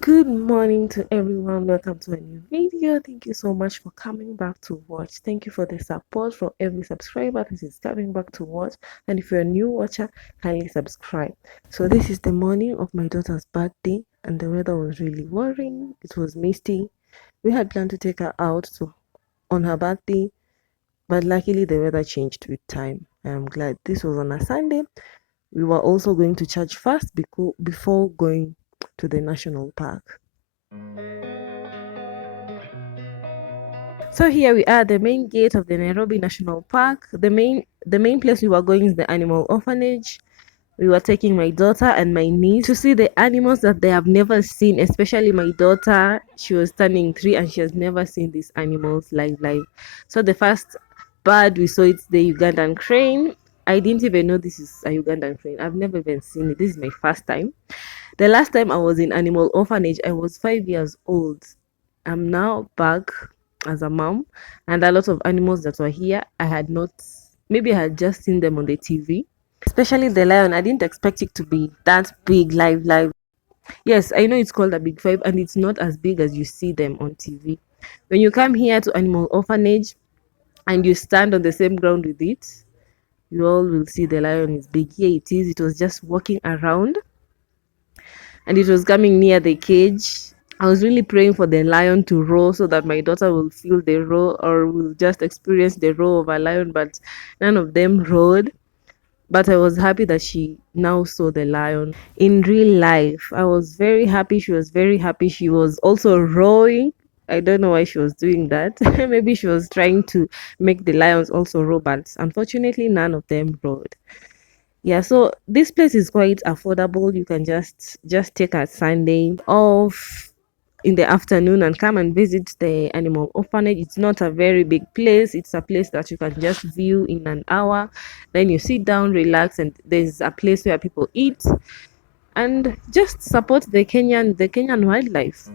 Good morning to everyone. Welcome to a new video. Thank you so much for coming back to watch. Thank you for the support from every subscriber that is coming back to watch. And if you're a new watcher, kindly subscribe. So this is the morning of my daughter's birthday, and the weather was really worrying. It was misty. We had planned to take her out on her birthday, but luckily the weather changed with time. I'm glad this was on a Sunday. We were also going to church first before going to the national park. So here we are, the main gate of the Nairobi National Park. The main place we were going is the animal orphanage. We were taking my daughter and my niece to see the animals that they have never seen, especially my daughter. She was turning 3 and she has never seen these animals live. So the first bird we saw, it's the Ugandan crane. I didn't even know this is a Ugandan crane. I've never even seen it. This is my first time. The last time I was in animal orphanage, I was 5 years old. I'm now back as a mom, and a lot of animals that were here, I had not, maybe I had just seen them on the TV. Especially the lion, I didn't expect it to be that big, live. Yes, I know it's called a big five, and it's not as big as you see them on TV. When you come here to animal orphanage and you stand on the same ground with it, you all will see the lion is big. Here it is. It was just walking around and it was coming near the cage. I was really praying for the lion to roar so that my daughter will feel the roar or will just experience the roar of a lion, but none of them roared. But I was happy that she now saw the lion in real life. I was very happy. She was very happy. She was also roaring. I don't know why she was doing that. Maybe she was trying to make the lions also roar, but unfortunately, none of them roared. Yeah, so this place is quite affordable. You can just take a Sunday off in the afternoon and come and visit the animal orphanage. It's not a very big place. It's a place that you can just view in an hour. Then you sit down, relax, and there's a place where people eat and just support the Kenyan wildlife.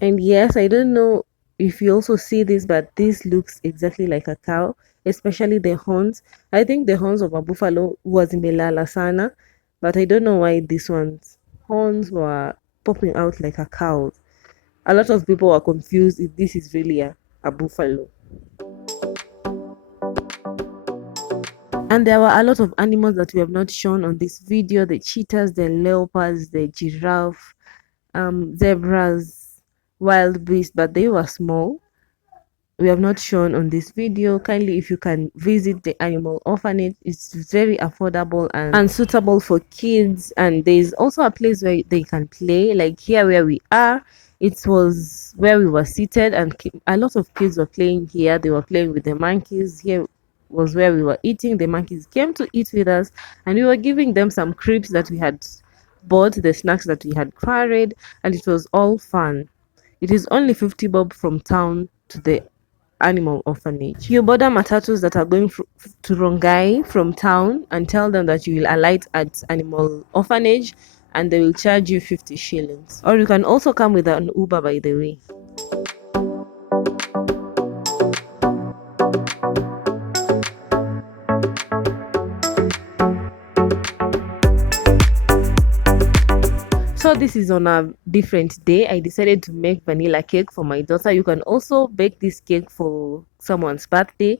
And yes, I don't know if you also see this, but this looks exactly like a cow, especially the horns. I think the horns of a buffalo was melala sana, but I don't know why this one's horns were popping out like a cow. A lot of people are confused if this is really a buffalo. And there were a lot of animals that we have not shown on this video: the cheetahs, the leopards, the giraffe, zebras, wild beasts, but they were small. We have not shown on this video. Kindly, if you can visit the animal orphanage, it's very affordable and suitable for kids. And there's also a place where they can play, like here where we are. It was where we were seated, and a lot of kids were playing here. They were playing with the monkeys. Here was where we were eating. The monkeys came to eat with us, and we were giving them some crepes that we had bought, the snacks that we had carried, and it was all fun. It is only 50 bob from town to the animal orphanage. You border matatus that are going to Rongai from town and tell them that you will alight at animal orphanage, and they will charge you 50 shillings. Or you can also come with an Uber, by the way. So this is on a different day. I decided to make vanilla cake for my daughter. You can also bake this cake for someone's birthday,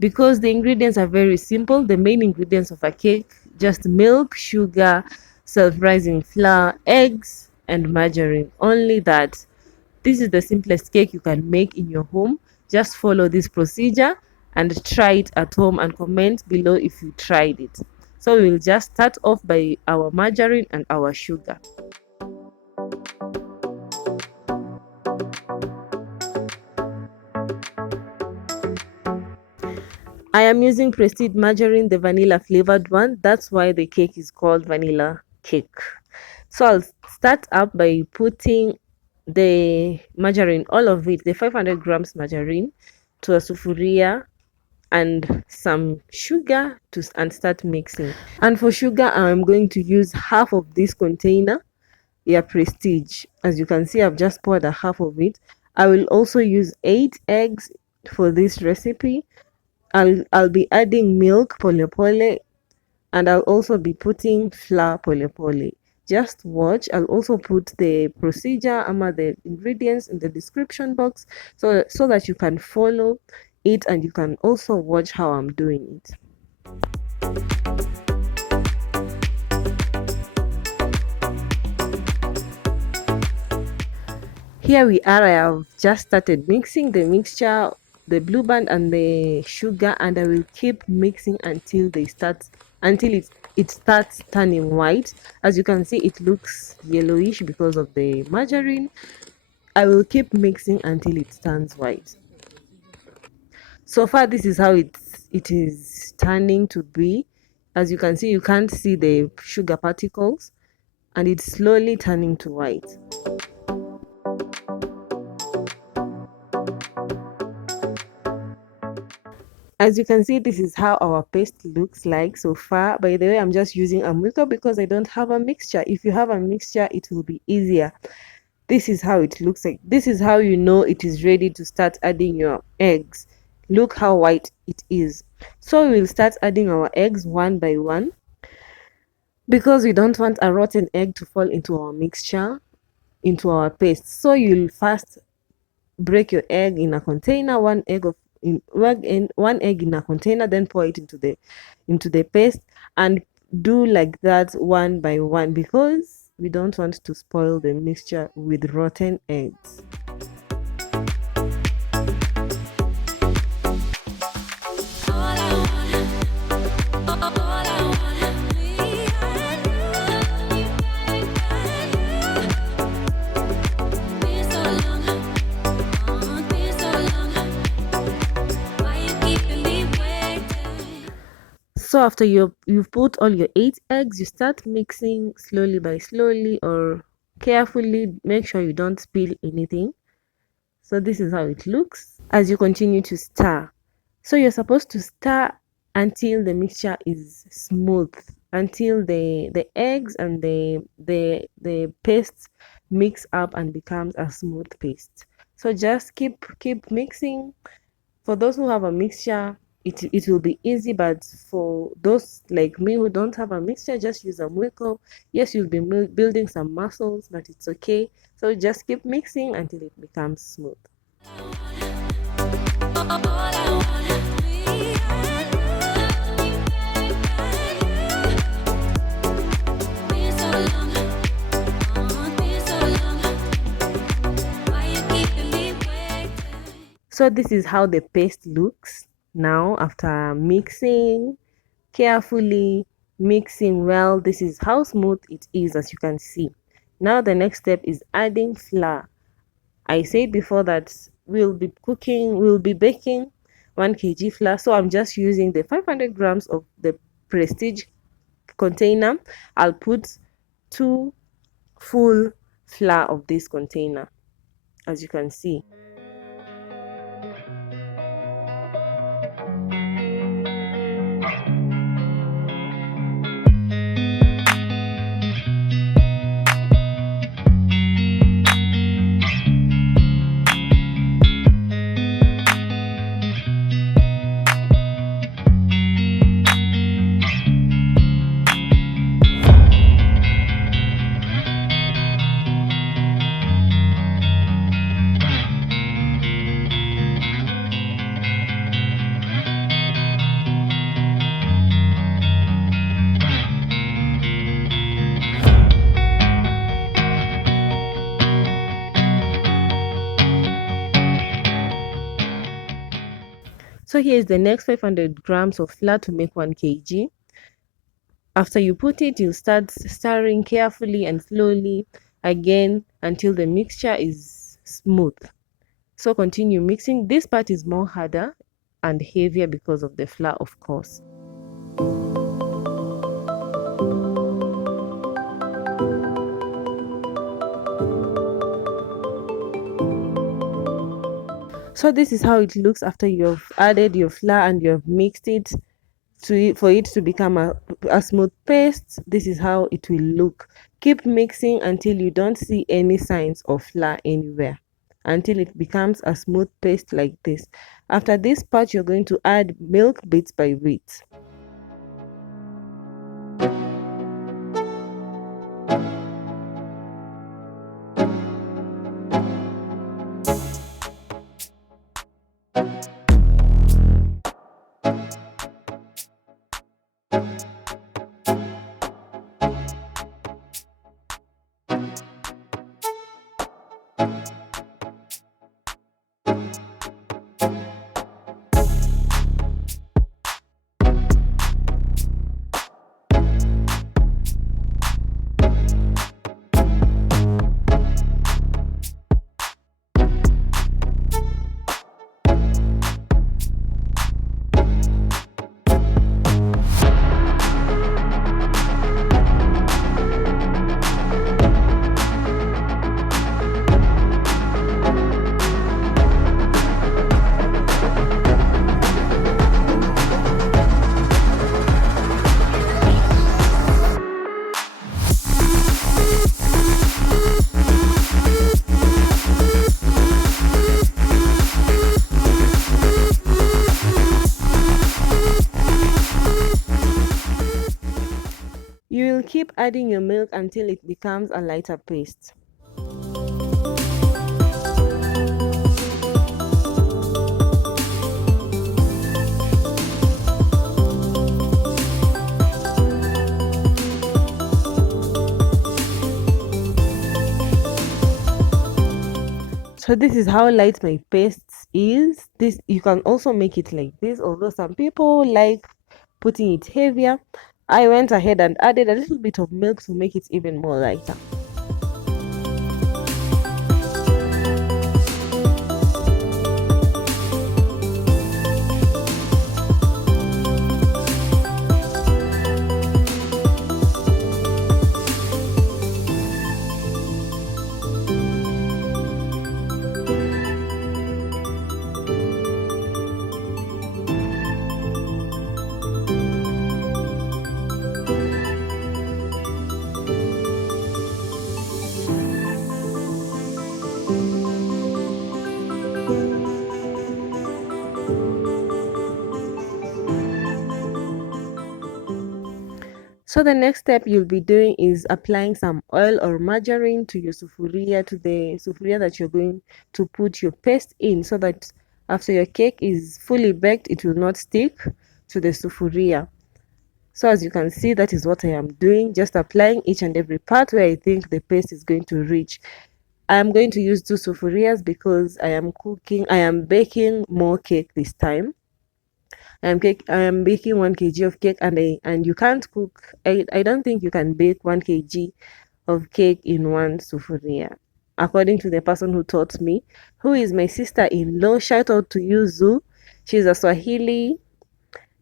because the ingredients are very simple. The main ingredients of a cake: just milk, sugar, self-rising flour, eggs, and margarine. Only that. This is the simplest cake you can make in your home. Just follow this procedure and try it at home, and comment below if you tried it. So we will just start off by our margarine and our sugar. I am using Prestige margarine, the vanilla flavored one. That's why the cake is called vanilla cake. So I'll start up by putting the margarine, all of it, the 500 grams margarine, to a sufuria, and some sugar and start mixing. And for sugar, I'm going to use half of this container. Yeah, Prestige. As you can see, I've just poured a half of it. I will also use 8 eggs for this recipe. I'll be adding milk pole pole, and I'll also be putting flour pole pole. Just watch. I'll also put the procedure, the ingredients, in the description box, so that you can follow it, and you can also watch how I'm doing it. Here we are. I have just started mixing the mixture, the blue band and the sugar, and I will keep mixing until it starts turning white. As you can see, it looks yellowish because of the margarine. I will keep mixing until it turns white. So far, this is how it is turning to be. As you can see, you can't see the sugar particles, and it's slowly turning to white. As you can see, this is how our paste looks like so far. By the way, I'm just using a mixer because I don't have a mixture. If you have a mixture, it will be easier. This is how it looks like. This is how you know it is ready to start adding your eggs. Look how white it is. So we will start adding our eggs one by one, because we don't want a rotten egg to fall into our mixture, into our paste. So you'll first break your egg in a container, one egg in a container, then pour it into the paste, and do like that one by one, because we don't want to spoil the mixture with rotten eggs. So after you've put all your 8 eggs, you start mixing slowly by slowly, or carefully. Make sure you don't spill anything. So this is how it looks as you continue to stir. So you're supposed to stir until the mixture is smooth, until the eggs and the paste mix up and becomes a smooth paste. So just keep mixing. For those who have a mixture, it will be easy, but for those like me who don't have a mixture, just use a Mwiko. Yes, you'll be building some muscles, but it's okay. So just keep mixing until it becomes smooth. So this is how the paste looks now after mixing carefully, mixing well. This is how smooth it is, as you can see. Now the next step is adding flour. I said before that we'll be baking 1 kg flour. So I'm just using the 500 grams of the Prestige container. I'll put 2 full flour of this container, as you can see. So here's the next 500 grams of flour to make 1 kg. After you put it, you'll start stirring carefully and slowly again until the mixture is smooth. So continue mixing. This part is more harder and heavier because of the flour, of course. So this is how it looks after you've added your flour and you've mixed it for it to become a smooth paste. This is how it will look. Keep mixing until you don't see any signs of flour anywhere, until it becomes a smooth paste like this. After this part, you're going to add milk bit by bit. You will keep adding your milk until it becomes a lighter paste. So this is how light my paste is. This, you can also make it like this, although some people like putting it heavier. I went ahead and added a little bit of milk to make it even more lighter. So the next step you'll be doing is applying some oil or margarine to your sufuria, to the sufuria that you're going to put your paste in, so that after your cake is fully baked, it will not stick to the sufuria. So as you can see, that is what I am doing, just applying each and every part where I think the paste is going to reach. I am going to use 2 sufurias because I am baking more cake this time. I am baking 1 kg of cake, and you can't cook. I don't think you can bake 1 kg of cake in one sufuria. According to the person who taught me, who is my sister-in-law. Shout out to you, Zoo. She's a Swahili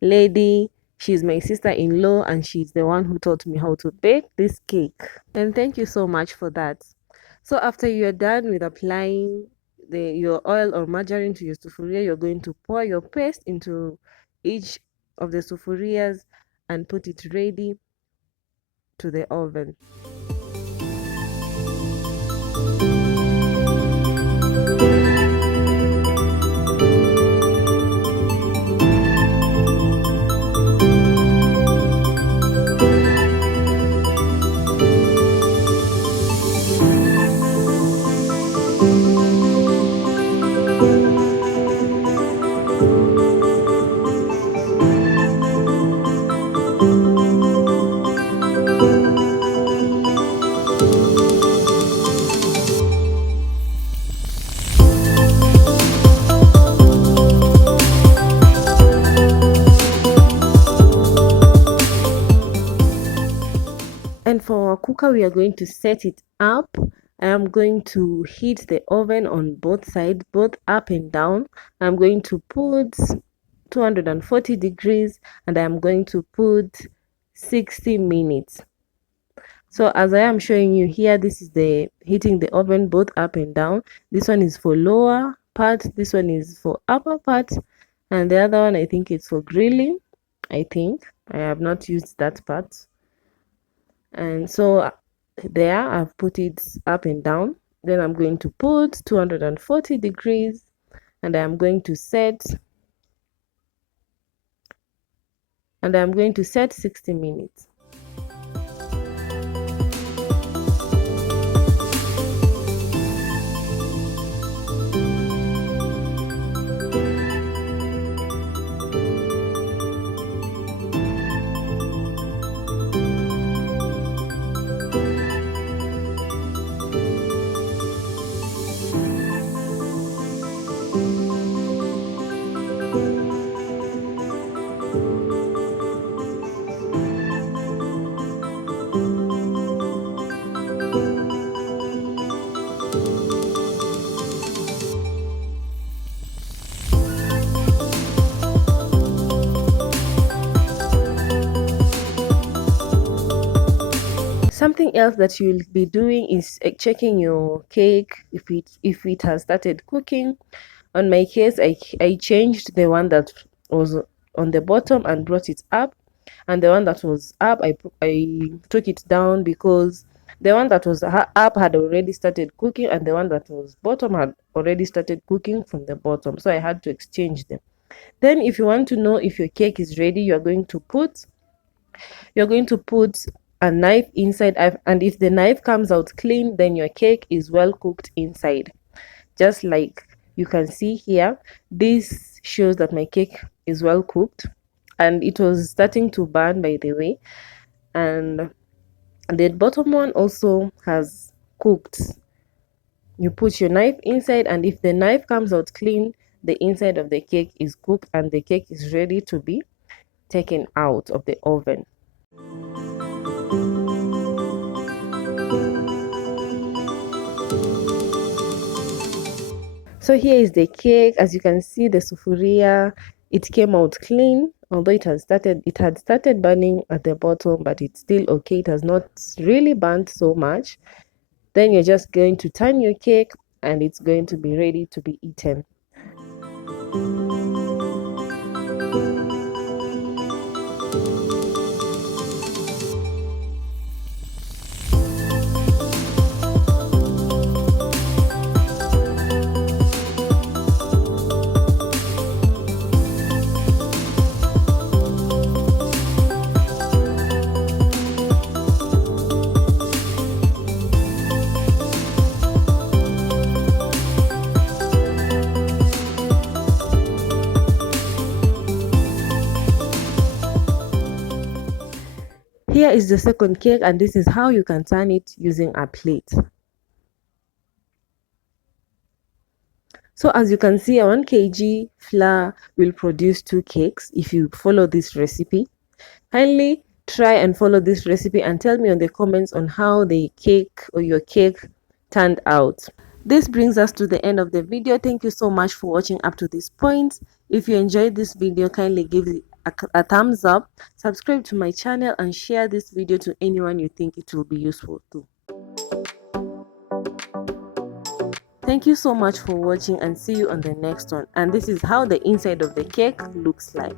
lady. She's my sister-in-law, and she's the one who taught me how to bake this cake. And thank you so much for that. So after you're done with applying your oil or margarine to your sufuria, you're going to pour your paste into each of the sufurias and put it ready to the oven. And for our cooker, we are going to set it up. I am going to heat the oven on both sides, both up and down. I'm going to put 240 degrees, and I'm going to put 60 minutes. So as I am showing you here, this is the heating the oven both up and down. This one is for lower part, this one is for upper part, and the other one I think it's for grilling. I think I have not used that part. And so there I've put it up and down. Then I'm going to put 240 degrees, and I'm going to set 60 minutes. Something else that you'll be doing is checking your cake if it has started cooking. On my case, I changed the one that was on the bottom and brought it up, and the one that was up, I took it down because the one that was up had already started cooking, and the one that was bottom had already started cooking from the bottom, so I had to exchange them. Then if you want to know if your cake is ready, you're going to put a knife inside, and if the knife comes out clean, then your cake is well cooked inside. Just like you can see here, this shows that my cake is well cooked, and it was starting to burn, by the way, and the bottom one also has cooked. You put your knife inside, and if the knife comes out clean, the inside of the cake is cooked and the cake is ready to be taken out of the oven. So here is the cake. As you can see, the sufuria, it came out clean, although it had started burning at the bottom, but it's still okay. It has not really burnt so much. Then you're just going to turn your cake, and it's going to be ready to be eaten. Here is the second cake, and this is how you can turn it using a plate. So as you can see, a 1 kg flour will produce 2 cakes if you follow this recipe. Kindly try and follow this recipe and tell me on the comments on how the cake or your cake turned out. This brings us to the end of the video. Thank you so much for watching up to this point. If you enjoyed this video, kindly give it a thumbs up, subscribe to my channel, and share this video to anyone you think it will be useful to. Thank you so much for watching, and see you on the next one. And this is how the inside of the cake looks like.